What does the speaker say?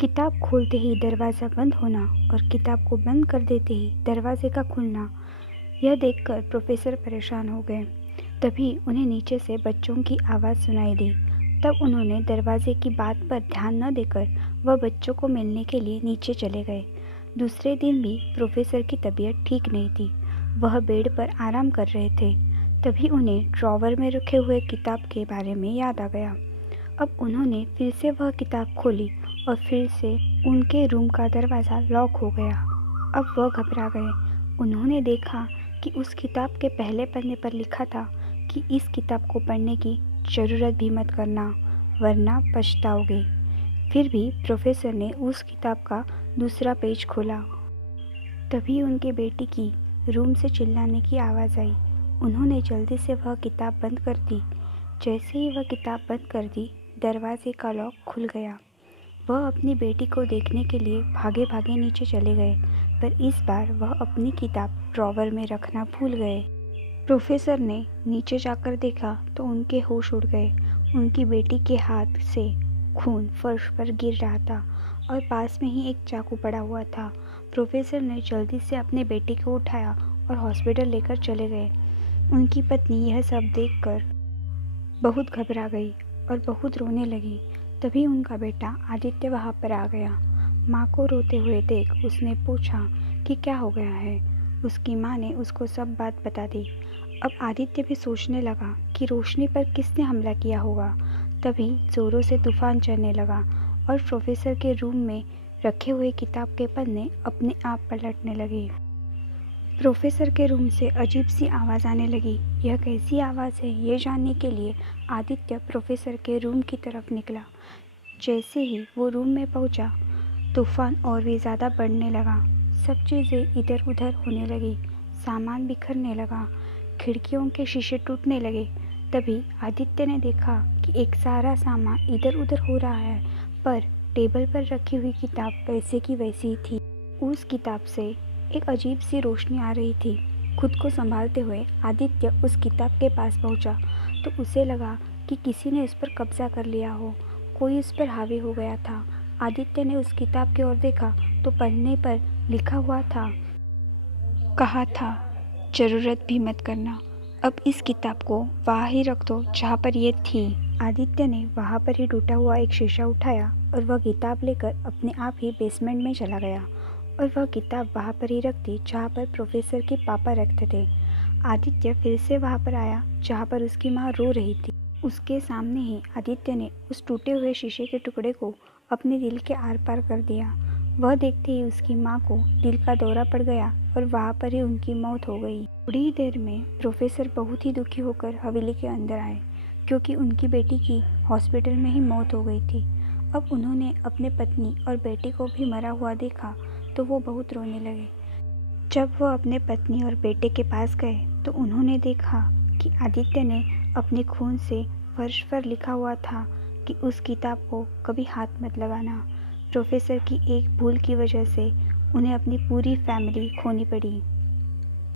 किताब खोलते ही दरवाज़ा बंद होना और किताब को बंद कर देते ही दरवाजे का खुलना, यह देखकर प्रोफेसर परेशान हो गए। तभी उन्हें नीचे से बच्चों की आवाज़ सुनाई दी। तब उन्होंने दरवाजे की बात पर ध्यान न देकर वह बच्चों को मिलने के लिए नीचे चले गए। दूसरे दिन भी प्रोफेसर की तबीयत ठीक नहीं थी। वह बेड पर आराम कर रहे थे। तभी उन्हें ड्रॉवर में रखे हुए किताब के बारे में याद आ गया। अब उन्होंने फिर से वह किताब खोली और फिर से उनके रूम का दरवाज़ा लॉक हो गया। अब वह घबरा गए। उन्होंने देखा कि उस किताब के पहले पन्ने पर लिखा था कि इस किताब को पढ़ने की ज़रूरत भी मत करना, वरना पछताओगे। फिर भी प्रोफेसर ने उस किताब का दूसरा पेज खोला। तभी उनके बेटी की रूम से चिल्लाने की आवाज़ आई। उन्होंने जल्दी से वह किताब बंद कर दी। जैसे ही वह किताब बंद कर दी, दरवाजे का लॉक खुल गया। वह अपनी बेटी को देखने के लिए भागे भागे नीचे चले गए, पर इस बार वह अपनी किताब ड्रॉवर में रखना भूल गए। प्रोफेसर ने नीचे जाकर देखा तो उनके होश उड़ गए। उनकी बेटी के हाथ से खून फर्श पर गिर रहा था और पास में ही एक चाकू पड़ा हुआ था। प्रोफेसर ने जल्दी से अपने बेटी को उठाया और हॉस्पिटल लेकर चले गए। उनकी पत्नी यह सब देखकर बहुत घबरा गई और बहुत रोने लगी। तभी उनका बेटा आदित्य वहाँ पर आ गया। माँ को रोते हुए देख उसने पूछा कि क्या हो गया है। उसकी माँ ने उसको सब बात बता दी। अब आदित्य भी सोचने लगा कि रोशनी पर किसने हमला किया होगा। तभी ज़ोरों से तूफान चलने लगा और प्रोफेसर के रूम में रखे हुए किताब के पन्ने अपने आप पलटने लगे। प्रोफेसर के रूम से अजीब सी आवाज़ आने लगी। यह कैसी आवाज़ है, ये जानने के लिए आदित्य प्रोफेसर के रूम की तरफ निकला। जैसे ही वो रूम में पहुंचा, तूफान और भी ज़्यादा बढ़ने लगा। सब चीज़ें इधर उधर होने लगी, सामान बिखरने लगा, खिड़कियों के शीशे टूटने लगे। तभी आदित्य ने देखा कि एक सारा सामान इधर उधर हो रहा है, पर टेबल पर रखी हुई किताब वैसे की वैसी ही थी। उस किताब से एक अजीब सी रोशनी आ रही थी। खुद को संभालते हुए आदित्य उस किताब के पास पहुंचा तो उसे लगा कि किसी ने उस पर कब्जा कर लिया हो, कोई उस पर हावी हो गया था। आदित्य ने उस किताब की ओर देखा तो पन्ने पर लिखा हुआ था, कहा था ज़रूरत भी मत करना। अब इस किताब को वहाँ ही रख दो जहाँ पर ये थी। आदित्य ने वहाँ पर ही टूटा हुआ एक शीशा उठाया और वह किताब लेकर अपने आप ही बेसमेंट में चला गया और वह किताब वहाँ पर ही रख दी जहाँ पर प्रोफेसर के पापा रखते थे। आदित्य फिर से वहाँ पर आया जहाँ पर उसकी माँ रो रही थी। उसके सामने ही आदित्य ने उस टूटे हुए शीशे के टुकड़े को अपने दिल के आर पार कर दिया। वह देखते ही उसकी माँ को दिल का दौरा पड़ गया और वहाँ पर ही उनकी मौत हो गई। थोड़ी देर में प्रोफेसर बहुत ही दुखी होकर हवेली के अंदर आए, क्योंकि उनकी बेटी की हॉस्पिटल में ही मौत हो गई थी। अब उन्होंने अपने पत्नी और बेटे को भी मरा हुआ देखा तो वो बहुत रोने लगे। जब वह अपने पत्नी और बेटे के पास गए तो उन्होंने देखा कि आदित्य ने अपने खून से फर्श पर लिखा हुआ था कि उस किताब को कभी हाथ मत लगाना। प्रोफेसर की एक भूल की वजह से उन्हें अपनी पूरी फैमिली खोनी पड़ी।